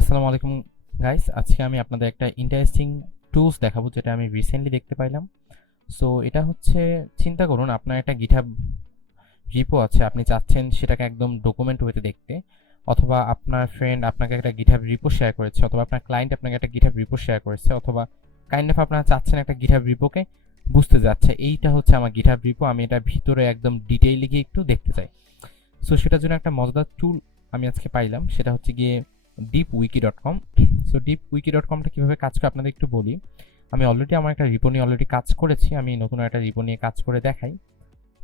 আসসালামু আলাইকুম গাইস আজকে আমি আপনাদের একটা ইন্টারেস্টিং টুলস দেখাবো যেটা আমি রিসেন্টলি দেখতে পাইলাম। সো এটা হচ্ছে, চিন্তা করুন, আপনার একটা গিটহাব রিপো আছে, আপনি চাচ্ছেন সেটাকে একদম ডকুমেন্ট ওয়েতে দেখতে, অথবা আপনার ফ্রেন্ড আপনাকে একটা গিটহাব রিপো শেয়ার করেছে, অথবা আপনার ক্লায়েন্ট আপনাকে একটা গিটহাব রিপো শেয়ার করেছে, অথবা কাইন্ড অফ আপনারা চাচ্ছেন একটা গিটহাব রিপোকে বুঝতে যাচ্ছে। এইটা হচ্ছে আমার গিটহাব রিপো আমি এটা ভিতরে একদম ডিটেইলি গিয়ে একটু দেখতে চাই। সো সেটার জন্য একটা মজাদার টুল আমি আজকে পাইলাম, সেটা হচ্ছে গিয়ে deep wiki dot com so deep wiki dot কমটা কীভাবে কাজ করে আপনাদের একটু বলি। আমি অলরেডি আমার একটা রিপো নিয়ে অলরেডি কাজ করেছি, আমি নতুন একটা রিপো নিয়ে কাজ করে দেখাই।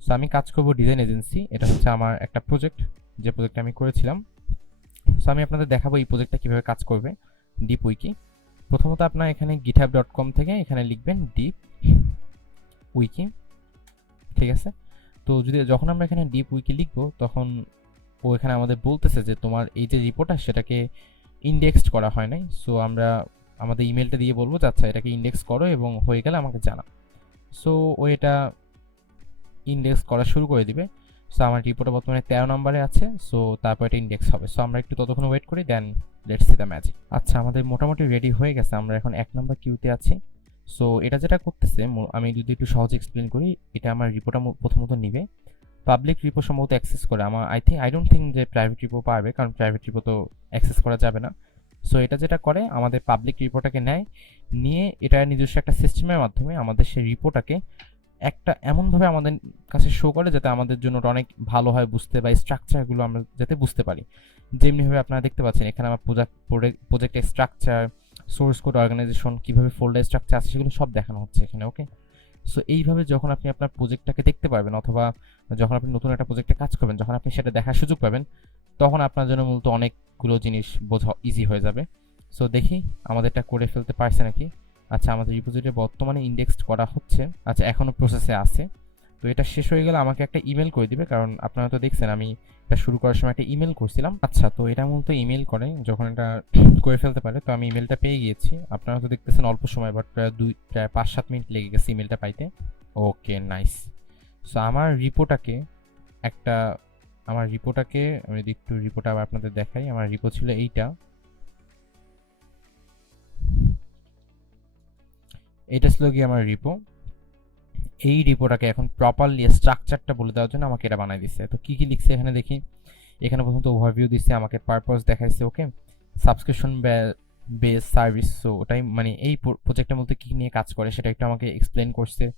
সো আমি কাজ করব ডিজাইন এজেন্সি এটা হচ্ছে আমার একটা প্রজেক্ট যে প্রজেক্টটা আমি করেছিলাম। সো আমি আপনাদের দেখাবো এই প্রজেক্টটা কীভাবে কাজ করবে ডিপ উইকি প্রথমত আপনার এখানে গিটহাব ডট কম থেকে এখানে লিখবেন ডিপ উইকি ঠিক আছে? তো যদি, যখন আমরা এখানে ডিপ উইকি লিখব, তখন ও এখানে আমাদের বলতেছে যে তোমার এই যে রিপোর্ট রিপোর্টটা সেটাকে ইন্ডেক্সড করা হয় নাই। সো আমরা আমাদের ইমেলটা দিয়ে বলব যে আচ্ছা এটাকে ইন্ডেক্স করো এবং হয়ে গেলে আমাকে জানা সো ও এটা ইন্ডেক্স করা শুরু করে দিবে। সো আমার রিপোর্টটা বর্তমানে তেরো নম্বরে আছে। সো তারপর এটা ইন্ডেক্স হবে। সো আমরা একটু ততক্ষণ ওয়েট করি then let's see the magic আচ্ছা আমাদের মোটামুটি রেডি হয়ে গেছে। আমরা এখন এক নম্বর কিউতে আছি। সো এটা যেটা করতেছে আমি যদি একটু সহজে এক্সপ্লেন করি, এটা আমার রিপোর্টটা প্রথমত নিবে। পাবলিক রিপো সম্ভবত অ্যাক্সেস করে। আমার I think I don't think যে প্রাইভেট রিপো পারবে, কারণ প্রাইভেট রিপো তো অ্যাক্সেস করা যাবে না। সো এটা যেটা করে, আমাদের পাবলিক রিপোর্টটাকে নেয়, নিয়ে এটা নিজস্ব একটা সিস্টেমের মাধ্যমে আমাদের সেই রিপোর্টটাকে একটা এমনভাবে আমাদের কাছে শো করে, যাতে আমাদের জন্য অনেক ভালো হয় বুঝতে বা স্ট্রাকচারগুলো আমরা যাতে বুঝতে পারি। যেমনিভাবে আপনারা দেখতে পাচ্ছেন, এখানে আমার প্রজেক্ট প্রজেক্টের স্ট্রাকচার সোর্স কোড অর্গানাইজেশন কীভাবে ফোল্ডার স্ট্রাকচার আছে, সেগুলো সব দেখানো হচ্ছে এখানে ওকে সো এইভাবে যখন আপনি আপনার প্রজেক্টটাকে দেখতে পারবেন অথবা যখন আপনি নতুন একটা প্রজেক্টে কাজ করবেন, যখন আপনি সেটা দেখার সুযোগ পাবেন, তখন আপনার জন্য মূলত অনেকগুলো জিনিস বোঝা ইজি হয়ে যাবে। সো দেখি আমাদেরটা করে ফেলতে পারছে নাকি। আচ্ছা আমাদের রিপোজিটে বর্তমানে ইন্ডেক্সড করা হচ্ছে। আচ্ছা এখনও প্রসেসে আছে। তো এটা শেষ হয়ে গেলে আমাকে একটা ইমেল করে দিবে, কারণ আপনারা তো দেখছেন আমি এটা শুরু করার সময় একটা ইমেল করছিলাম। আচ্ছা তো এটা মূলত ইমেল করে যখন এটা করে ফেলতে পারে, তো আমি ইমেলটা পেয়ে গিয়েছি। আপনারা তো দেখতেছেন অল্প সময় বাট প্রায় দুই, প্রায় পাঁচ, সাত মিনিট লেগে গেছে ইমেলটা পাইতে। ওকে নাইস সো আমার রিপোর্টটাকে একটা, আমার রিপোর্টটাকে আমি যদি একটু রিপোর্ট আবার আপনাদের দেখাই, আমার রিপোর্ট ছিল এইটা। এটা ছিল গিয়ে আমার রিপো এই রিপোর্টটাকে এখন প্রপারলি স্ট্রাকচারটা বলে দেওয়ার জন্য আমাকে এটা বানাই দিচ্ছে তো কী কী লিখছে এখানে দেখি। এখানে প্রথমত ওভারভিউ দিচ্ছে আমাকে পারপাস দেখাইছে okay subscription base service so ওটাই মানে এই প্রজেক্টের মধ্যে কী নিয়ে কাজ করে সেটা একটু আমাকে এক্সপ্লেন করছে।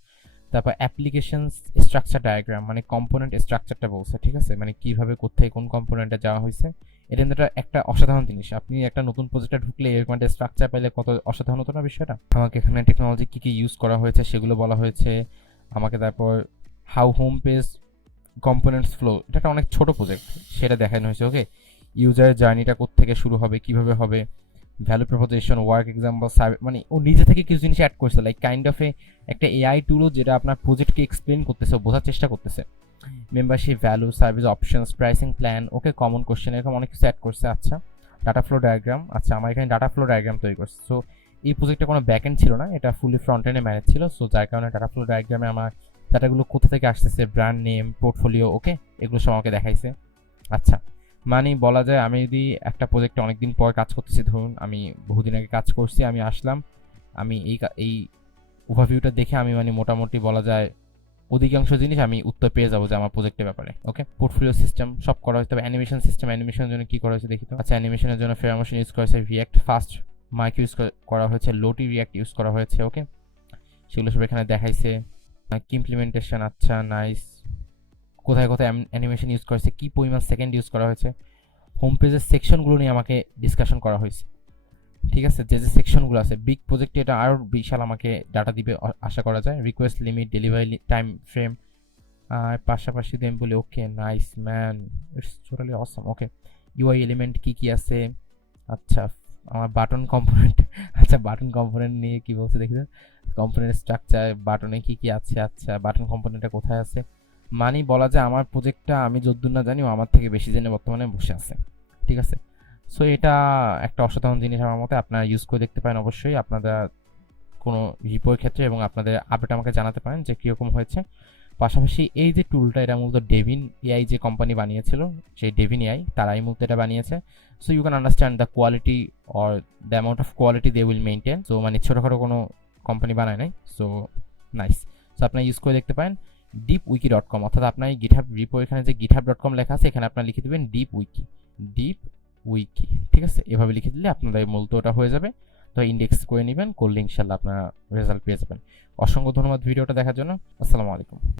তারপর অ্যাপ্লিকেশন স্ট্রাকচার ডায়াগ্রাম মানে কম্পোনেন্ট স্ট্রাকচারটা বলছে, ঠিক আছে? মানে কীভাবে, কোথায়, কোন কম্পোনেন্টে যাওয়া হয়েছে। এটা কিন্তু একটা- অসাধারণ জিনিস। আপনি একটা নতুন প্রজেক্টে ঢুকলে এরকম একটা স্ট্রাকচার পাইলে কত অসাধারণ হতো না বিষয়টা? আমাকে এখানে টেকনোলজি কী কী ইউজ করা হয়েছে সেগুলো বলা হয়েছে। আমাকে তারপর how home page components flow এটা একটা অনেক ছোট প্রজেক্ট সেটা দেখানো হয়েছে ওকে ইউজারের জার্নিটা থেকে শুরু হবে, কীভাবে হবে? ভ্যালু প্রপোজিশন ওয়ার্ক এক্সাম্পল মানে ও নিজে থেকে কিছু জিনিস অ্যাড করছে লাইক কাইন্ড অফ এ একটা এআই টুলও যেটা আপনার প্রজেক্টকে এক্সপ্লেন করতেছে, বোঝার চেষ্টা করতেছে। Membership value service options pricing plan okay common question এরকম অনেক কিছু অ্যাড করছে আচ্ছা। ডাটা ফ্লো ডায়াগ্রাম আচ্ছা আমার এখানে ডাটা ফ্লো ডায়াগ্রাম তৈরি করছে। সো এই প্রজেক্টে কোনো ব্যাকএন্ড ছিল না, এটা ফুলি ফ্রন্ট এন্ডে ম্যানেজ ছিল সো যার কারণে ডাটা ফ্লো ডায়াগ্রামে আমার ডাটাগুলো কোথা থেকে আসতেছে ব্র্যান্ড নেম পোর্টফোলিও ওকে এগুলো সব আমাকে দেখাইছে। আচ্ছা মানে বলা যায় আমি যদি একটা প্রজেক্টে অনেকদিন পর কাজ করতেছি, ধরুন আমি বহুদিন আগে কাজ করছি, আমি আসলাম, আমি এই এই ওভারভিউটা দেখে আমি মানে মোটামুটি বলা যায় অধিকাংশ জিনিস আমি উত্তর পেয়ে যাব যে আমার প্রজেক্টের ব্যাপারে ওকে পোর্টফোলিও সিস্টেম সব করা হয়েছে, তবে অ্যানিমেশন সিস্টেম অ্যানিমেশনের জন্য কী করা হয়েছে দেখি তো? আচ্ছা অ্যানিমেশনের জন্য ফেরামোশন ইউজ করা হয়েছে রিয়াক্ট ফাস্ট মাইক ইউজ করা হয়েছে লোটি রিয়াক্ট ইউজ করা হয়েছে ওকে সেগুলো সব এখানে দেখাইছে। ইমপ্লিমেন্টেশন আচ্ছা নাইস কোথায় কোথায় অ্যানিমেশন ইউজ করেছে কি পরিমাণ সেকেন্ড ইউজ করা হয়েছে। হোম পেজের সেকশনগুলো নিয়ে আমাকে ডিসকাশন করা হয়েছে। ঠিক আছে? যে যে সেকশনগুলো আছে বিগ প্রজেক্টে এটা আরও বিশাল আমাকে ডাটা দিবে আশা করা যায়। Request limit delivery time frame আর পাশাপাশি যদি আমি বলি okay nice man it's totally awesome okay UI element কী কী আছে? আচ্ছা আমার বাটন কম্পোনেন্ট আচ্ছা বাটন কম্পোনেন্ট নিয়ে কি বলছে দেখি কম্পোনেন্ট স্ট্রাকচার বাটনে কি কি আছে আচ্ছা বাটন কম্পোনেন্টটা কোথায় আছে? মানে বলা যায় আমার প্রজেক্টটা আমি যদ্দূর না জানি আমার থেকে বেশি জেনে বর্তমানে বসে আছে। ঠিক আছে? সো এটা একটা অসাধারণ জিনিস আমার মতে, আপনারা ইউজ করে দেখতে পারেন অবশ্যই। আপনারা কোনো রিপোর্ট ক্ষেত্রে এবং আপনাদের আপডেট আমাকে জানাতে পারেন যে কীরকম হয়েছে। পাশাপাশি এই যে টুলটা এটা মূলত ডেভিন এআই যে কোম্পানি বানিয়েছিল, সেই ডেভিন এআই তারাই মূলত এটা বানিয়েছে। So you can understand the quality or the amount of quality they will maintain so মানে ছোটোখাটো কোনো কোম্পানি বানায় নাই। সো নাইস সো আপনারা ইউজ করে দেখতে পারেন ডিপ উইকি ডট কম অর্থাৎ আপনার গিটহাব রিপো এখানে যে গিটহাব ডট কম লেখা আছে, এখানে আপনার লিখে দেবেন ডিপ উইকি ডিপ উইকি ঠিক আছে? এভাবে লিখে দিলে আপনাদের মূলত ওটা হয়ে যাবে। তো ইন্ডেক্স করে নেবেন, করলে ইনশাল্লাহ আপনারা রেজাল্ট পেয়ে যাবেন। অসংখ্য ধন্যবাদ ভিডিওটা দেখার জন্য। আসসালামু আলাইকুম।